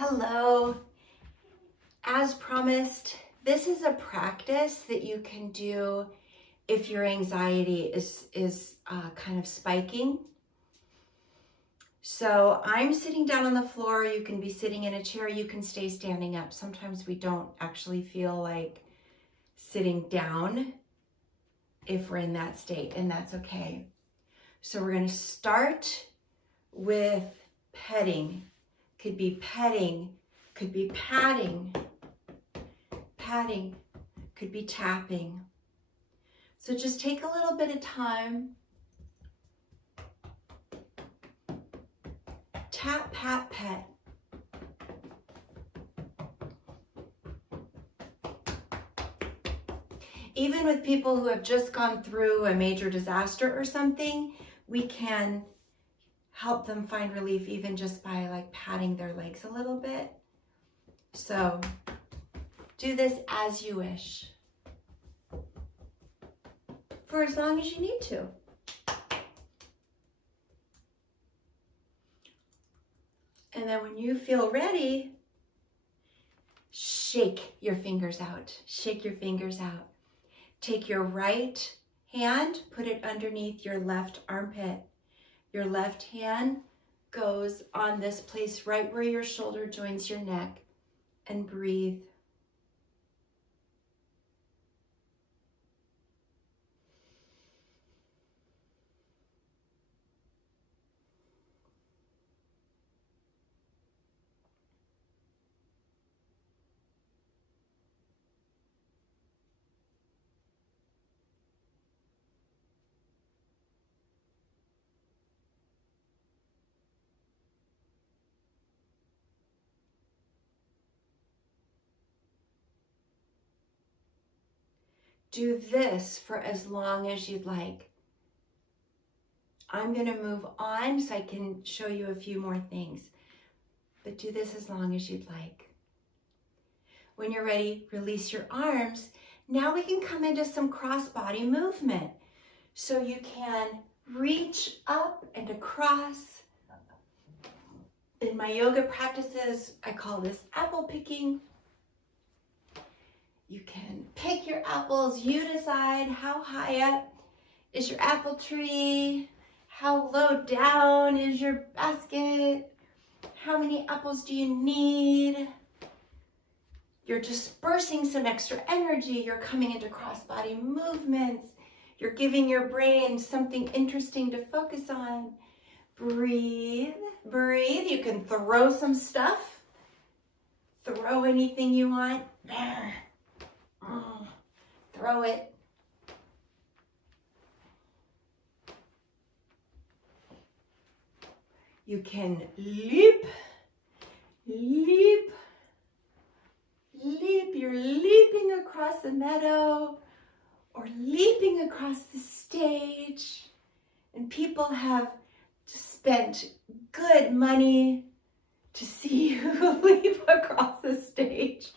Hello. As promised, this is a practice that you can do if your anxiety is kind of spiking. So I'm sitting down on the floor. You can be sitting in a chair. You can stay standing up. Sometimes we don't actually feel like sitting down if we're in that state, and that's okay. So we're going to start with petting. Could be petting, could be patting, could be tapping. So just take a little bit of time. Tap, pat, pet. Even with people who have just gone through a major disaster or something, we can help them find relief even just by like patting their legs a little bit. So do this as you wish for as long as you need to. And then when you feel ready, shake your fingers out. Shake your fingers out. Take your right hand, put it underneath your left armpit. Your left hand goes on this place right where your shoulder joins your neck, and breathe. Do this for as long as you'd like. I'm going to move on so I can show you a few more things, but do this as long as you'd like. When you're ready, release your arms. Now we can come into some cross-body movement. So you can reach up and across. In my yoga practices, I call this apple picking. You can pick your apples. You decide how high up is your apple tree, how low down is your basket, how many apples do you need. You're dispersing some extra energy. You're coming into cross-body movements. You're giving your brain something interesting to focus on. Breathe, breathe. You can throw some stuff. Throw anything you want. Throw it. You can leap, leap, leap. You're leaping across the meadow or leaping across the stage. And people have spent good money to see you leap across the stage.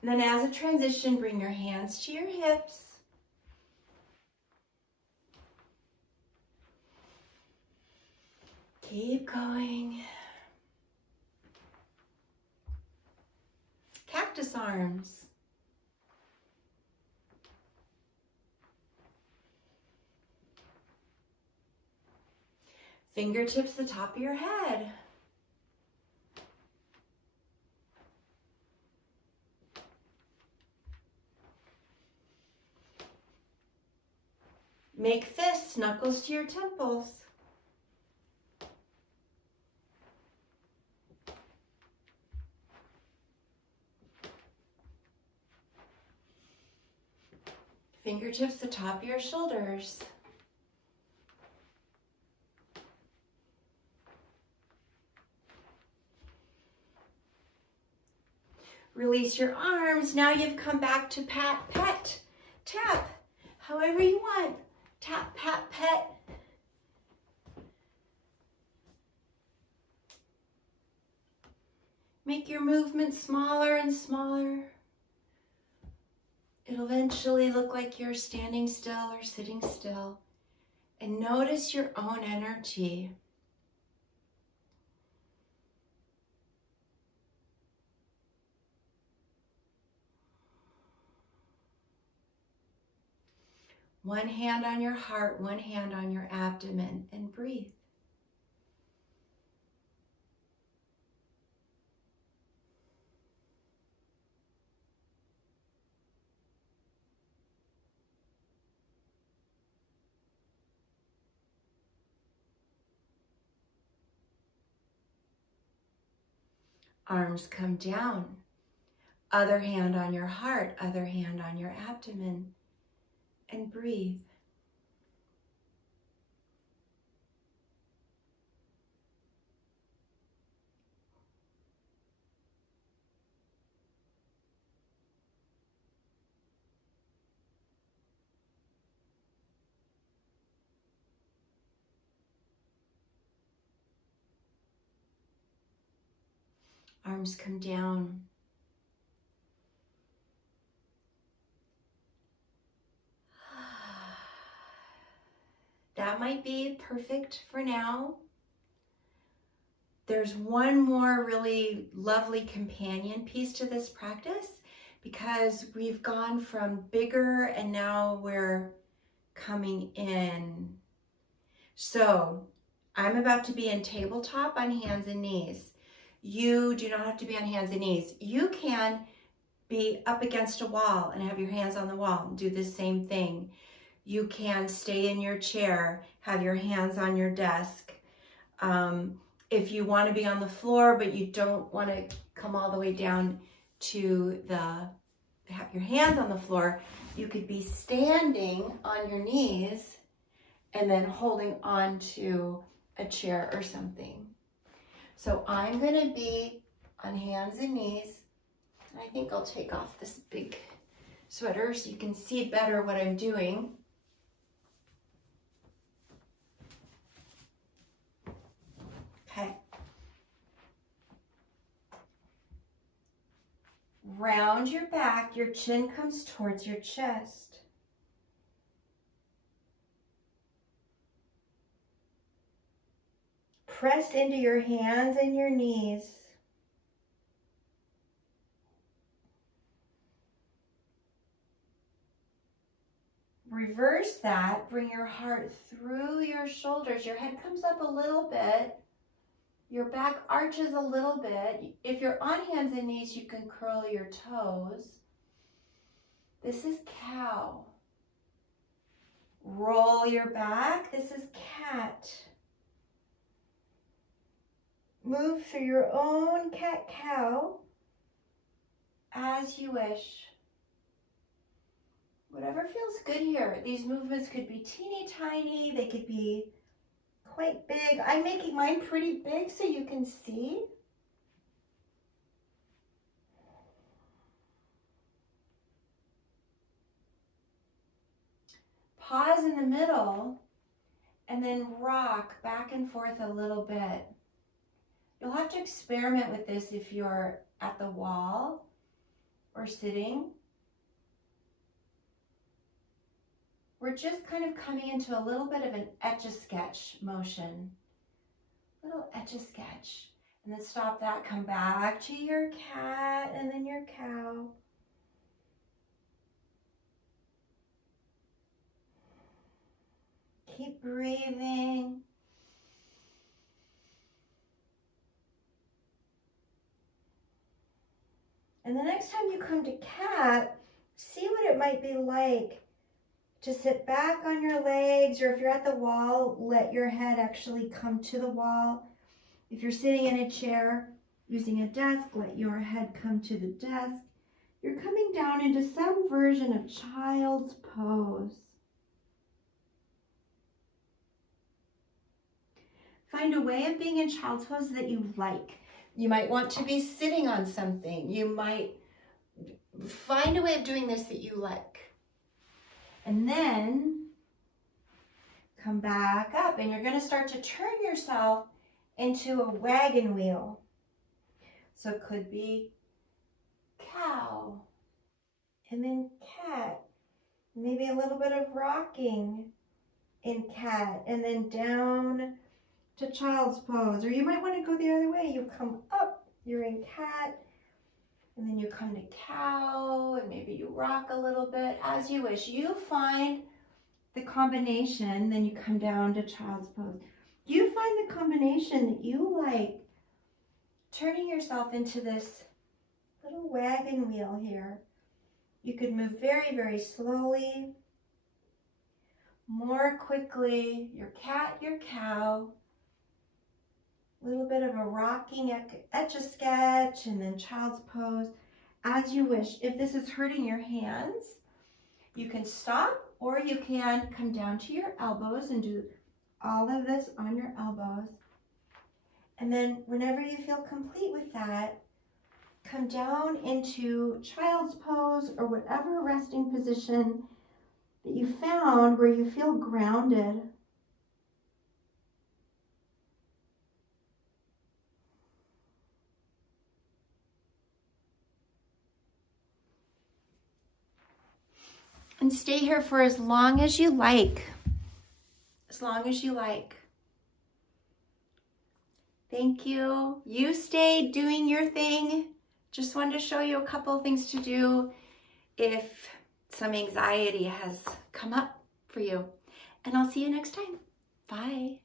And then as a transition, bring your hands to your hips. Keep going. Cactus arms. Fingertips the top of your head. Make fists, knuckles to your temples. Fingertips the top of your shoulders. Release your arms. Now you've come back to pat, pet, tap, however you want. Tap, pat, pet. Make your movement smaller and smaller. It'll eventually look like you're standing still or sitting still. and notice your own energy. One hand on your heart, one hand on your abdomen, and breathe. Arms come down. Other hand on your heart, other hand on your abdomen, and breathe. Arms come down. That might be perfect for now. There's one more really lovely companion piece to this practice, because we've gone from bigger and now we're coming in. So I'm about to be in tabletop on hands and knees. You do not have to be on hands and knees. You can be up against a wall and have your hands on the wall and do the same thing. You can stay in your chair, have your hands on your desk. If you want to be on the floor, but you don't want to come all the way down to have your hands on the floor, you could be standing on your knees and then holding on to a chair or something. So I'm going to be on hands and knees. I think I'll take off this big sweater so you can see better what I'm doing. Okay. Round your back, your chin comes towards your chest. Press into your hands and your knees. Reverse that, bring your heart through your shoulders. Your head comes up a little bit. Your back arches a little bit. If you're on hands and knees, you can curl your toes. This is cow. Roll your back. This is cat. Move through your own cat-cow as you wish. Whatever feels good here. These movements could be teeny tiny. They could be quite big. I'm making mine pretty big so you can see. Pause in the middle and then rock back and forth a little bit. You'll have to experiment with this if you're at the wall or sitting. We're just kind of coming into a little bit of an etch-a-sketch motion. Little etch-a-sketch. And then stop that, come back to your cat and then your cow. Keep breathing. And the next time you come to cat, see what it might be like to sit back on your legs, or if you're at the wall, let your head actually come to the wall. If you're sitting in a chair using a desk, let your head come to the desk. You're coming down into some version of child's pose. Find a way of being in child's pose that you like. You might want to be sitting on something. You might find a way of doing this that you like. And then come back up, and you're going to start to turn yourself into a wagon wheel. So it could be cow, and then cat, maybe a little bit of rocking, in cat, and then down to child's pose. Or you might want to go the other way. You come up, you're in cat, and then you come to cow, and maybe you rock a little bit as you wish. You find the combination, then you come down to child's pose. You find the combination that you like, turning yourself into this little wagon wheel here. You could move very, very slowly, more quickly, your cat, your cow, a little bit of a rocking etch-a-sketch, and then child's pose, as you wish. If this is hurting your hands, you can stop, or you can come down to your elbows and do all of this on your elbows. And then whenever you feel complete with that, come down into child's pose or whatever resting position that you found where you feel grounded. And stay here for as long as you like. As long as you like. Thank you. You stay doing your thing. Just wanted to show you a couple of things to do if some anxiety has come up for you. And I'll see you next time. Bye.